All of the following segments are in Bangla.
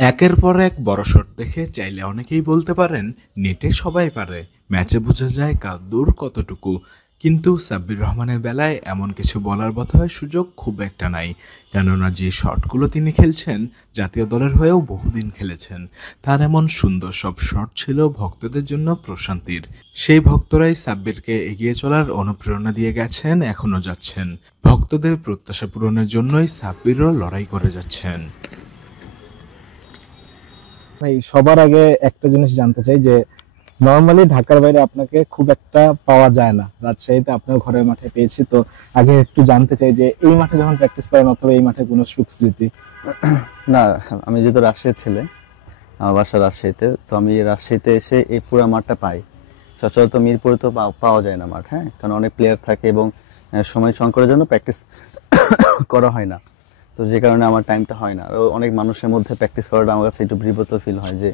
একের পর এক বড় শট দেখে চাইলে অনেকেই বলতে পারেন নেটে সবাই পারে, ম্যাচে বোঝা যায় কার দূর কতটুকু। কিন্তু সাব্বির রহমানের বেলায় এমন কিছু বলার বোধহয় সুযোগ খুব একটা নাই। কেননা যে শটগুলো তিনি খেলছেন, জাতীয় দলের হয়েও বহুদিন খেলেছেন। তার এমন সুন্দর সব শট ছিল ভক্তদের জন্য প্রশান্তির। সেই ভক্তরাই সাব্বিরকে এগিয়ে চলার অনুপ্রেরণা দিয়ে গেছেন, এখনও যাচ্ছেন। ভক্তদের প্রত্যাশা পূরণের জন্যই সাব্বিরও লড়াই করে যাচ্ছেন। ভাই সবার আগে একটা জিনিস জানতে চাই যে নর্মালি ঢাকার বাইরে আপনাকে খুব একটা পাওয়া যায় না, রাজশাহীতে আপনার ঘরের মাঠে পেয়েছি। তো আগে একটু জানতে চাই যে এই মাঠে যখন প্র্যাকটিস করেন অথবা এই মাঠে কোনো সুখ স্মৃতি। না, আমি যেহেতু রাজশাহীর ছেলে, আমার বাসা রাজশাহীতে, তো আমি রাজশাহীতে এসে এই পুরা মাঠটা পাই। সচরাচর মিরপুরে তো পাওয়া যায় না মাঠ, হ্যাঁ, কারণ অনেক প্লেয়ার থাকে এবং সময় সংকটের জন্য প্র্যাকটিস করা হয় না। তো যে কারণে আমার টাইমটা হয় না। আরও অনেক মানুষের মধ্যে প্র্যাকটিস করাটা আমার কাছে একটু বিব্রত ফিল হয় যে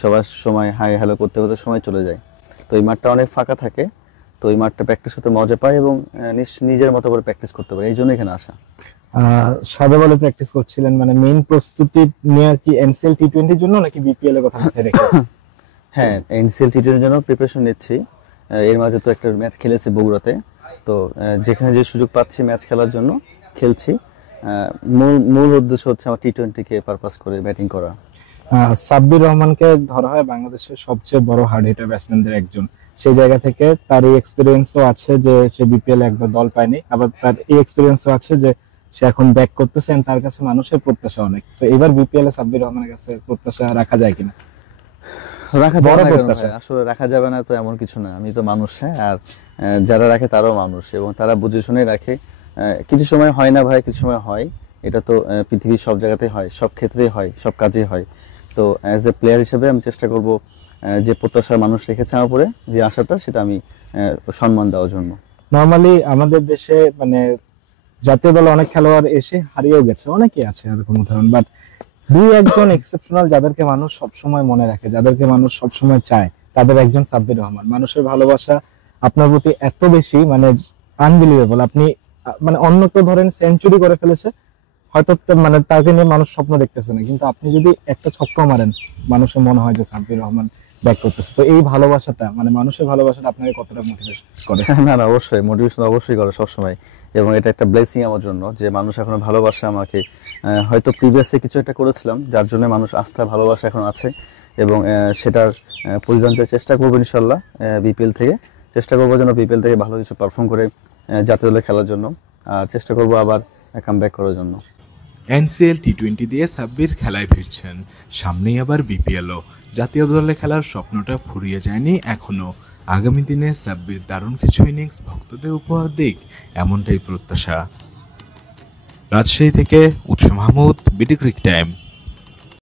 সবার সময় হাই হ্যালো করতে করতে সময় চলে যায়। তো এই মাঠটা অনেক ফাঁকা থাকে, তো এই মাঠটা প্র্যাকটিস করতে মজা পাই এবং নিজের মতো করে প্র্যাকটিস করতে পারি, এই জন্য এখানে আসা। সাদা বলে প্র্যাকটিস করছিলেন, মানে মেইন প্রস্তুতি নিয়ে কি এনসিএল টি20 জন্য নাকি বিপিএল এর কথা মাথায় রেখে? হ্যাঁ, এনসিএল টি20 জন্য প্রিপারেশন নিচ্ছি। এর মাঝে তো একটা ম্যাচ খেলেছি বগুড়াতে, তো যেখানে যে সুযোগ পাচ্ছি ম্যাচ খেলার জন্য খেলছি। মূল মূল উদ্দেশ্য হচ্ছে আমার টি20 কে পারপাস করে ব্যাটিং করা। সাব্বির রহমানকে ধরা হয় বাংলাদেশের সবচেয়ে বড় হার্ড হিটার ব্যাটসম্যানদের একজন। সেই জায়গা থেকে তার এই এক্সপিরিয়েন্সও আছে যে সে বিপিএল একবার দল পায়নি, আবার তার এই এক্সপিরিয়েন্সও আছে যে সে এখন ব্যাক করতেছেন, তার কাছে মানুষের প্রত্যাশা অনেক। তো এবার বিপিএল এ সাব্বির রহমানের কাছে প্রত্যাশা রাখা যায় কিনা? রাখা বড় যাবে না কেন প্রত্যাশা। ভাই? আসলে রাখা যাবে না তো এমন কিছু না, আমি তো মানুষ, হ্যাঁ, আর যারা রাখে তারাও মানুষ এবং তারা বুঝে শুনে রাখে। কিছু সময় হয় না ভাই, কিছু সময় হয়। এটা তো পৃথিবীর সব জায়গাতেই হয়, সব ক্ষেত্রেই হয়, সব কাজেই হয়। তো অ্যাজ এ প্লেয়ার হিসেবে আমি চেষ্টা করব যে প্রত্যাশার মানুষ রেখেছে আমার উপরে, যে আশাটা, সেটা আমি সম্মান দেওয়ার জন্য। নর্মালি আমাদের দেশে মানে জাতীয় দলে অনেক খেলোয়াড় এসে হারিয়েও গেছে, অনেকেই আছে এরকম উদাহরণ, বাট দুই একজন এক্সেপশনাল যাদেরকে মানুষ সবসময় মনে রাখে, যাদেরকে মানুষ সবসময় চায়, তাদের একজন সাব্বির রহমান। মানুষের ভালোবাসা আপনার প্রতি এত বেশি, মানে আনবিলিভেবল। আপনি মানে অন্য কেউ ধরেন সেঞ্চুরি করে ফেলেছে, হয়তো মানে তাকে নিয়ে মানুষ স্বপ্ন দেখতেছে না, কিন্তু আপনি যদি একটা ছক্কা মারেন, মানুষের মনে হয় যে সাব্বির রহমান ব্যাক করতেছে। তো এই ভালোবাসাটা, মানে মানুষের ভালোবাসাটা আপনাকে কতটা মোটিভেট করে? না না, অবশ্যই মোটিভেশন অবশ্যই করে সবসময়, এবং এটা একটা ব্লেসিং আমার জন্য যে মানুষ এখনো ভালোবাসে আমাকে। হয়তো প্রিভিয়াসে কিছু একটা করেছিলাম যার জন্য মানুষ আস্থা ভালোবাসা এখন আছে, এবং সেটার পরিধানের চেষ্টা করবো ইনশাল্লাহ। বিপিএল থেকে চেষ্টা করবো যেন বিপিএল থেকে ভালো কিছু পারফর্ম করে জাতীয় দলে খেলার জন্য, আর চেষ্টা করবো আবার কামব্যাক করার জন্য। এনসিএল টি20 দিয়ে সাব্বির খেলায় ফিরছেন, সামনেই আবার বিপিএলও। জাতীয় দলে খেলার স্বপ্নটা ফুরিয়ে যায়নি এখনও। আগামী দিনে সাব্বির দারুণ কিছু ইনিংস ভক্তদের উপহার দিক, এমনটাই প্রত্যাশা। রাজশাহী থেকে উৎস মাহমুদ, বিডি ক্রিক টাইম।